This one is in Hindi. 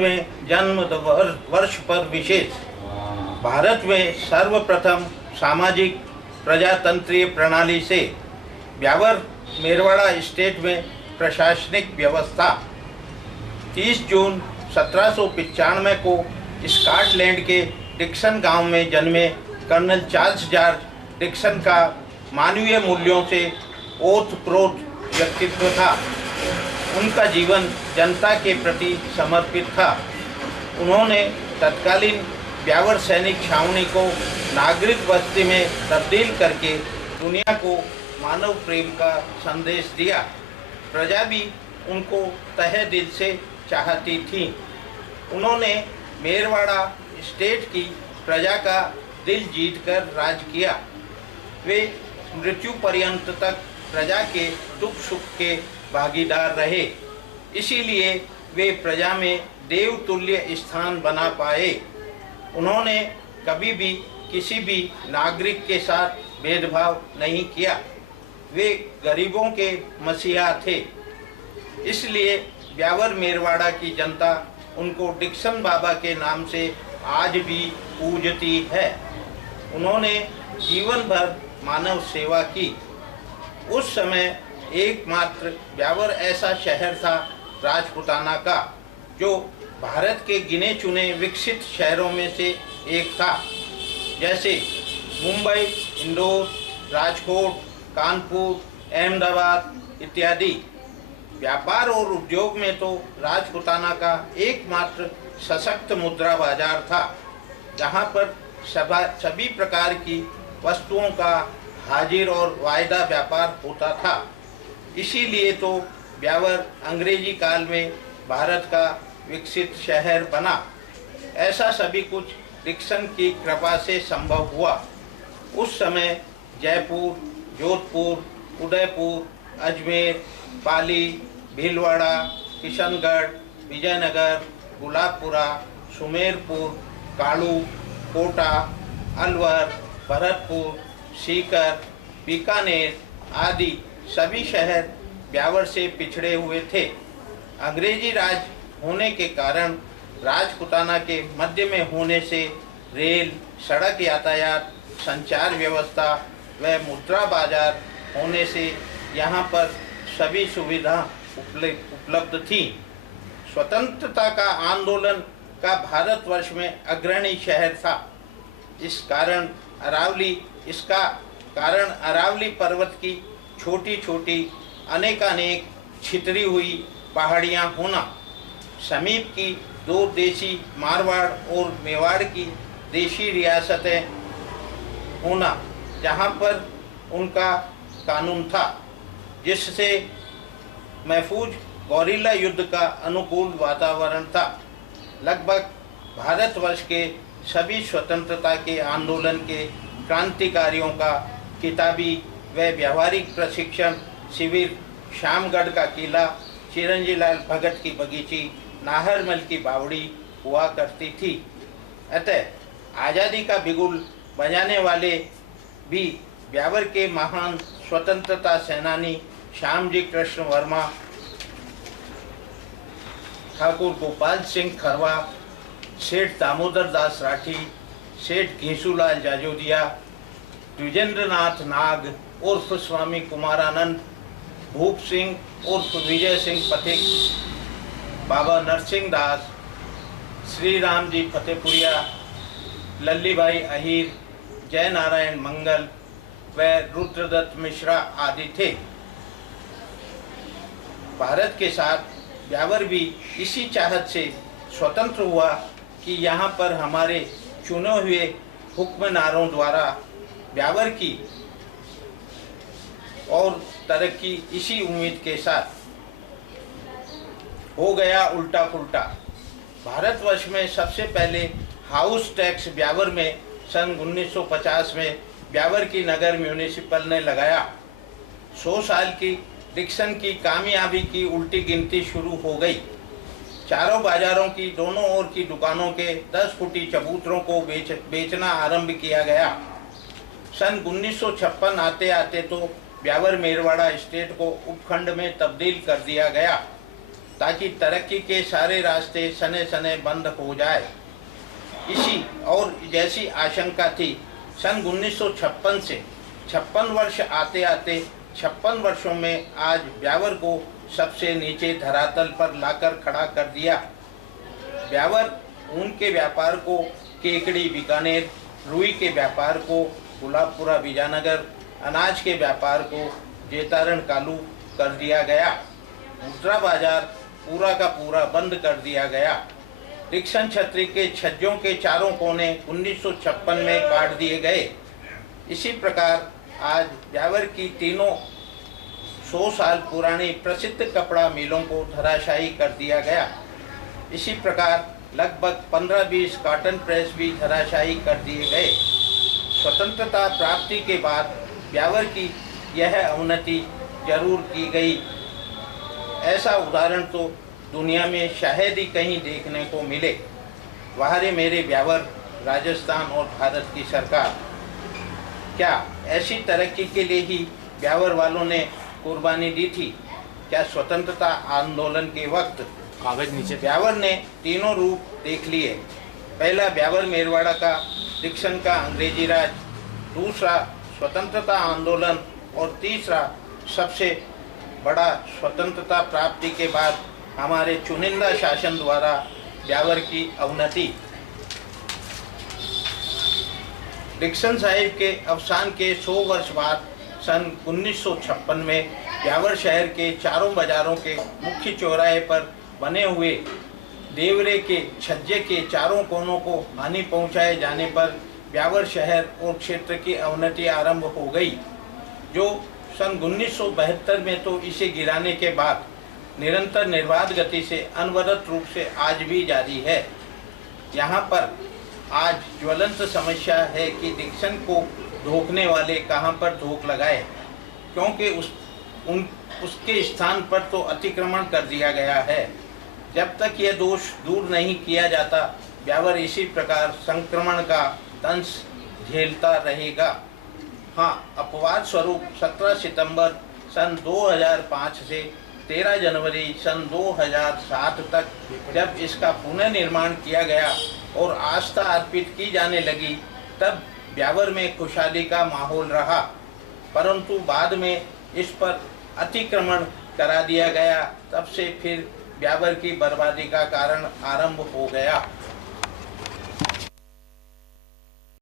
95वें जन्म वर्ष पर विशेष भारत में सर्वप्रथम सामाजिक प्रजातंत्रीय प्रणाली से ब्यावर मेरवाड़ा स्टेट में प्रशासनिक व्यवस्था 30 जून 1795 को स्कॉटलैंड के डिक्सन गांव में जन्मे कर्नल चार्ल्स जॉर्ज डिक्सन का मानवीय मूल्यों से ओतप्रोत व्यक्तित्व था। उनका जीवन जनता के प्रति समर्पित था। उन्होंने तत्कालीन ब्यावर सैनिक छावनी को नागरिक बस्ती में तब्दील करके दुनिया को मानव प्रेम का संदेश दिया। प्रजा भी उनको तहे दिल से चाहती थी। उन्होंने मेरवाड़ा स्टेट की प्रजा का दिल जीतकर राज किया। वे मृत्यु पर्यंत तक प्रजा के दुख सुख के भागीदार रहे। इसीलिए वे प्रजा में देवतुल्य स्थान बना पाए। उन्होंने कभी भी किसी भी नागरिक के साथ भेदभाव नहीं किया। वे गरीबों के मसीहा थे। इसलिए ब्यावर मेरवाड़ा की जनता उनको डिक्सन बाबा के नाम से आज भी पूजती है। उन्होंने जीवन भर मानव सेवा की। उस समय एकमात्र ब्यावर ऐसा शहर था राजपुताना का, जो भारत के गिने चुने विकसित शहरों में से एक था। जैसे मुंबई, इंदौर, राजकोट, कानपुर, अहमदाबाद इत्यादि। व्यापार और उद्योग में तो राजपुताना का एकमात्र सशक्त मुद्रा बाजार था, जहां पर सभी प्रकार की वस्तुओं का हाजिर और वायदा व्यापार होता था। इसीलिए तो ब्यावर अंग्रेजी काल में भारत का विकसित शहर बना। ऐसा सभी कुछ डिक्सन की कृपा से संभव हुआ। उस समय जयपुर, जोधपुर, उदयपुर, अजमेर, पाली, भीलवाड़ा, किशनगढ़, विजयनगर, गुलाबपुरा, सुमेरपुर, कालू, कोटा, अलवर, भरतपुर, सीकर, बीकानेर आदि सभी शहर ब्यावर से पिछड़े हुए थे। अंग्रेजी राज होने के कारण राजपुताना के मध्य में होने से रेल, सड़क यातायात, संचार व्यवस्था व मुद्रा बाजार होने से यहाँ पर सभी सुविधा उपलब्ध थी। स्वतंत्रता का आंदोलन का भारतवर्ष में अग्रणी शहर था। इसका कारण अरावली पर्वत की छोटी छोटी अनेकानेक छितरी हुई पहाड़ियाँ होना, समीप की दो देशी मारवाड़ और मेवाड़ की देशी रियासतें होना, जहाँ पर उनका कानून था, जिससे महफूज गौरिल्ला युद्ध का अनुकूल वातावरण था। लगभग भारतवर्ष के सभी स्वतंत्रता के आंदोलन के क्रांतिकारियों का किताबी व व्यावहारिक प्रशिक्षण शिविर श्यामगढ़ का किला, चिरंजीलाल भगत की बगीची, नाहरमल की बावड़ी हुआ करती थी। अतः आज़ादी का बिगुल बजाने वाले भी ब्यावर के महान स्वतंत्रता सेनानी श्यामजी कृष्ण वर्मा, ठाकुर गोपाल सिंह खरवा, सेठ दामोदर दास राठी, सेठ घीसूलाल जाजोदिया, द्विजेंद्रनाथ नाग उर्फ स्वामी कुमारानंद, भूप सिंह उर्फ विजय सिंह पथिक, बाबा नरसिंह दास, श्री राम जी फतेहपुरिया, लल्ली भाई अहीर, जय नारायण मंगल व रुद्रदत्त मिश्रा आदि थे। भारत के साथ ब्यावर भी इसी चाहत से स्वतंत्र हुआ कि यहाँ पर हमारे चुने हुए हुक्मनारों द्वारा ब्यावर की और तरक्की इसी उम्मीद के साथ हो गया उल्टा पुल्टा। भारतवर्ष में सबसे पहले हाउस टैक्स ब्यावर में सन 1950 में ब्यावर की नगर म्यूनिसिपल ने लगाया। 100 साल की डिक्सन की कामयाबी की उल्टी गिनती शुरू हो गई। चारों बाजारों की दोनों ओर की दुकानों के 10 फुटी चबूतरों को बेचना आरंभ किया गया। सन 1956 आते आते तो ब्यावर मेरवाड़ा स्टेट को उपखंड में तब्दील कर दिया गया। ताकि तरक्की के सारे रास्ते सने सने बंद हो जाए। इसी और जैसी आशंका थी सन 1956 से 56 वर्ष आते आते 56 वर्षों में आज ब्यावर को सबसे नीचे धरातल पर लाकर खड़ा कर दिया। ब्यावर ऊन के व्यापार को केकड़ी बीकानेर, रुई के व्यापार को गुलाबपुरा विजयनगर, अनाज के व्यापार को जेतारण कालू कर दिया गया। मुद्रा बाजार पूरा का पूरा बंद कर दिया गया। डिक्सन छतरी के छज्जों के चारों कोने 1956 में काट दिए गए। इसी प्रकार आज ब्यावर की तीनों 100 साल पुरानी प्रसिद्ध कपड़ा मिलों को धराशायी कर दिया गया। इसी प्रकार लगभग 15-20 कॉटन प्रेस भी धराशायी कर दिए गए। स्वतंत्रता प्राप्ति के बाद ब्यावर की यह अवनति जरूर की गई। ऐसा उदाहरण तो दुनिया में शायद ही कहीं देखने को मिले। वाहरे मेरे ब्यावर, राजस्थान और भारत की सरकार, क्या ऐसी तरक्की के लिए ही ब्यावर वालों ने कुर्बानी दी थी? क्या स्वतंत्रता आंदोलन के वक्त कागज नीचे ब्यावर ने तीनों रूप देख लिए? पहला ब्यावर मेरवाड़ा का, डिक्सन का अंग्रेजी राज, दूसरा स्वतंत्रता आंदोलन और तीसरा सबसे बड़ा स्वतंत्रता प्राप्ति के बाद हमारे चुनिंदा शासन द्वारा ब्यावर की अवनति। डिक्सन साहिब के अवसान के 100 वर्ष बाद सन 1956 में ब्यावर शहर के चारों बाजारों के मुख्य चौराहे पर बने हुए देवरे के छज्जे के चारों कोनों को हानि पहुंचाए जाने पर ब्यावर शहर और क्षेत्र की अवनति आरंभ हो गई, जो सन 1972 में तो इसे गिराने के बाद निरंतर निर्बाध गति से अनवरत रूप से आज भी जारी है। यहाँ पर आज ज्वलंत समस्या है कि डिक्सन को धोखने वाले कहाँ पर धोख लगाए, क्योंकि उसके स्थान पर तो अतिक्रमण कर दिया गया है। जब तक यह दोष दूर नहीं किया जाता, ब्यावर इसी प्रकार संक्रमण का दंश झेलता रहेगा। हाँ, अपवाद स्वरूप 17 सितंबर सन 2005 से 13 जनवरी सन 2007 तक जब इसका पुनर्निर्माण किया गया और आस्था अर्पित की जाने लगी, तब ब्यावर में खुशहाली का माहौल रहा, परंतु बाद में इस पर अतिक्रमण करा दिया गया। तब से फिर ब्यावर की बर्बादी का कारण आरंभ हो गया।